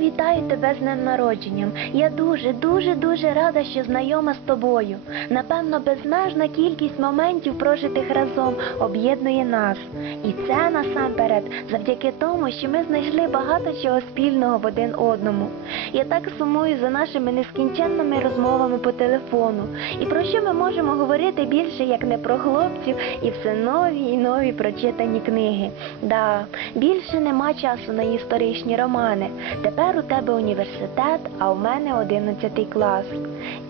вітаю тебе з днем народженням. Я дуже, дуже, дуже рада, що знайома з тобою. Напевно, безмежна кількість моментів, прожитих разом, об'єднує нас. І це насамперед завдяки тому, що ми знайшли багато чого спільного в один одному. Я так сумую за нашими нескінченними розмовами по телефону. І про що ми можемо говорити більше, як не про хлопців, і все нові і нові прочитані книги. Да, більше нема часу на історичні романи. Тепер у тебе університет, а у мене одинадцятий клас.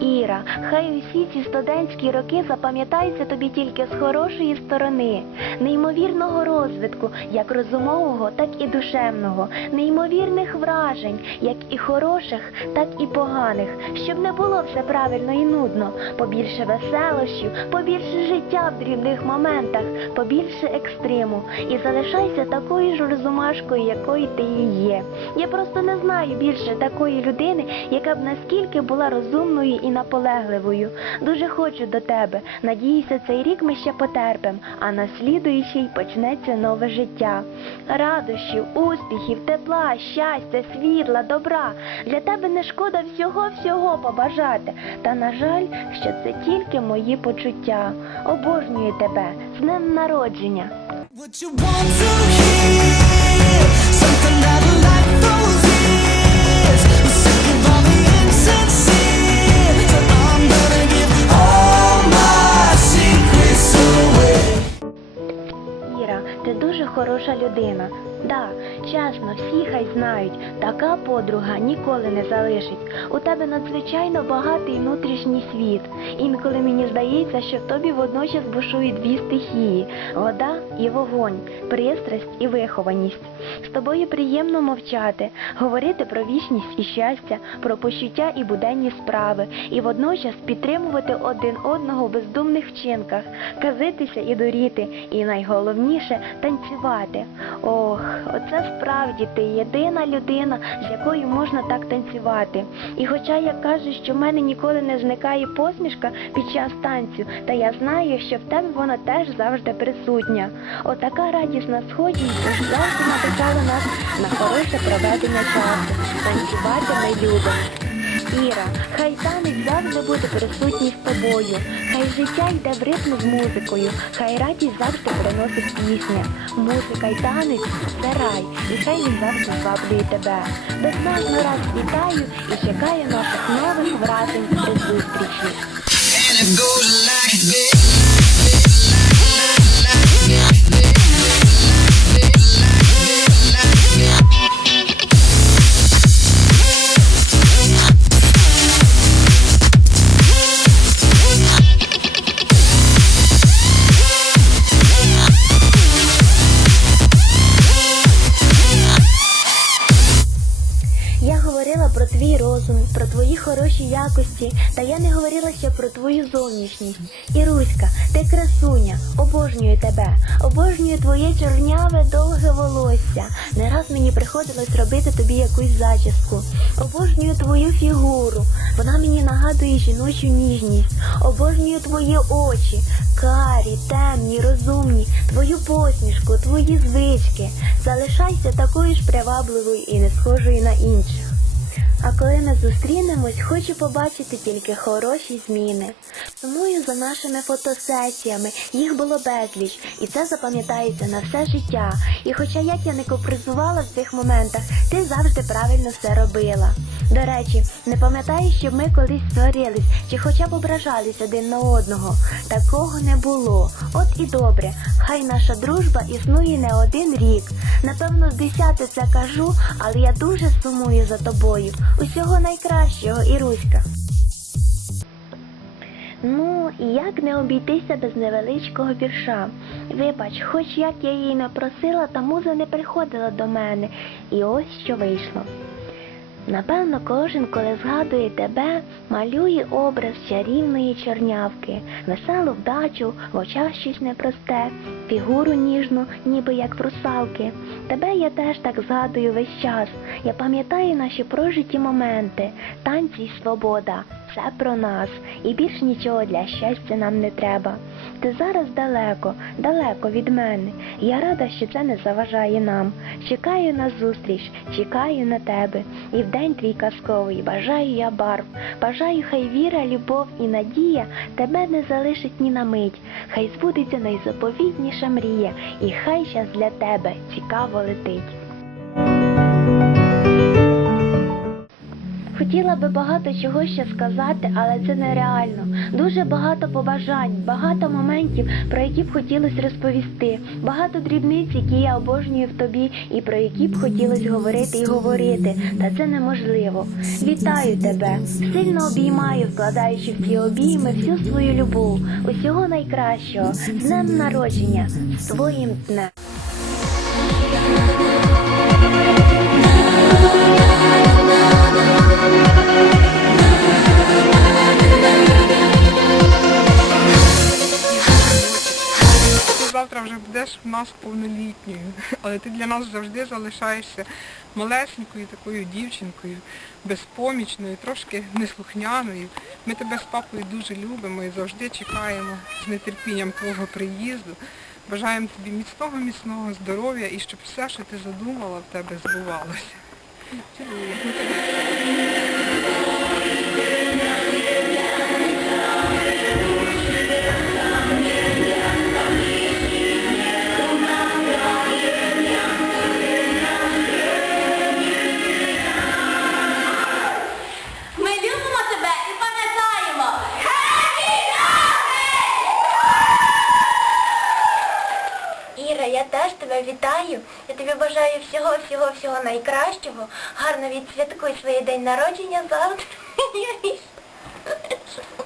Іра, хай усі ці студентські роки запам'ятаються тобі тільки з хорошої сторони, неймовірного розвитку, як розумового, так і душевного, неймовірних вражень, як і хороших, так і поганих, щоб не було все правильно і нудно, побільше веселощів, побільше життя в дрібних моментах, побільше екстриму. І залишайся такою ж розумашкою, якою ти і є. Я просто не знаю більше такої людини, яка б наскільки була розумною і наполегливою. Дуже хочу до тебе. Надіюся, цей рік ми ще потерпим, а на слідуючий почнеться нове життя. Радощів, успіхів, тепла, щастя, світла, добра. Для тебе не шкода всього-всього побажати. Та на жаль, що це тільки мої почуття. Обожнюю тебе з днем народження. What you want to hear? Something out хороша людина. Чесно, всі хай знають, така подруга ніколи не залишить. У тебе надзвичайно багатий внутрішній світ. Інколи мені здається, що в тобі водночас бушують дві стихії вода і вогонь, пристрасть і вихованість. З тобою приємно мовчати, говорити про вічність і щастя, про почуття і буденні справи, і водночас підтримувати один одного в бездумних вчинках, казитися і доріти, і найголовніше танцювати. Ох, оце справді ти єдина людина, з якою можна так танцювати. І хоча я кажу, що в мене ніколи не зникає посмішка під час танцю, та я знаю, що в тебе вона теж завжди присутня. Отака радісна сходжість завжди надихала нас на хороше проведення часу. Танцювати ми любимо. Іра, хай танець завжди буде присутній з тобою, хай життя йде в ритм з музикою, хай радість завжди приносить пісня. Музика й танець це рай, і хай він завжди зваблює тебе. Безмежно раз вітаю і чекаю наших нових вражень при зустрічі. Розум, про твої хороші якості, та я не говорила ще про твою зовнішність. Іруська, ти красуня, обожнюю тебе, обожнюю твоє чорняве довге волосся. Не раз мені приходилось робити тобі якусь зачіску. Обожнюю твою фігуру, вона мені нагадує жіночу ніжність. Обожнюю твої очі, карі, темні, розумні, твою посмішку, твої звички. Залишайся такою ж привабливою і не схожою на інших. А коли ми зустрінемось, хочу побачити тільки хороші зміни. Сумую за нашими фотосесіями, їх було безліч, і це запам'ятається на все життя. І хоча як я не копризувала в цих моментах, ти завжди правильно все робила. До речі, не пам'ятаєш, щоб ми колись сварились чи хоча б ображались один на одного. Такого не було. От і добре. Хай наша дружба існує не один рік. Напевно, з десяти це кажу, але я дуже сумую за тобою. Усього найкращого, Іруська. Ну, як не обійтися без невеличкого вірша. Вибач, хоч як я її не просила, та муза не приходила до мене. І ось що вийшло. Напевно, кожен, коли згадує тебе, малює образ чарівної чорнявки, веселу вдачу, в очах щось непросте, фігуру ніжну, ніби як в русалки. Тебе я теж так згадую весь час. Я пам'ятаю наші прожиті моменти, танці й свобода. Все про нас, і більш нічого для щастя нам не треба. Ти зараз далеко, далеко від мене. Я рада, що це не заважає нам. Чекаю на зустріч, чекаю на тебе. І в день твій казковий бажаю я барв. Бажаю, хай віра, любов і надія тебе не залишить ні на мить. Хай збудеться найзаповітніша мрія, і хай щас для тебе цікаво летить. Хотіла би багато чого ще сказати, але це нереально. Дуже багато побажань, багато моментів, про які б хотілося розповісти, багато дрібниць, які я обожнюю в тобі, і про які б хотілося говорити і говорити. Та це неможливо. Вітаю тебе, сильно обіймаю, вкладаючи в ці обійми всю свою любов, усього найкращого, з днем народження, з твоїм днем. Нас повнолітньою, але ти для нас завжди залишаєшся малесенькою такою дівчинкою, безпомічною, трошки неслухняною. Ми тебе з папою дуже любимо і завжди чекаємо з нетерпінням твого приїзду. Бажаємо тобі міцного, міцного здоров'я і щоб все, що ти задумала, в тебе збувалося. тебе вітаю. Я тобі бажаю всього-всього-всього найкращого. Гарно відсвяткуй своє день народження завтра.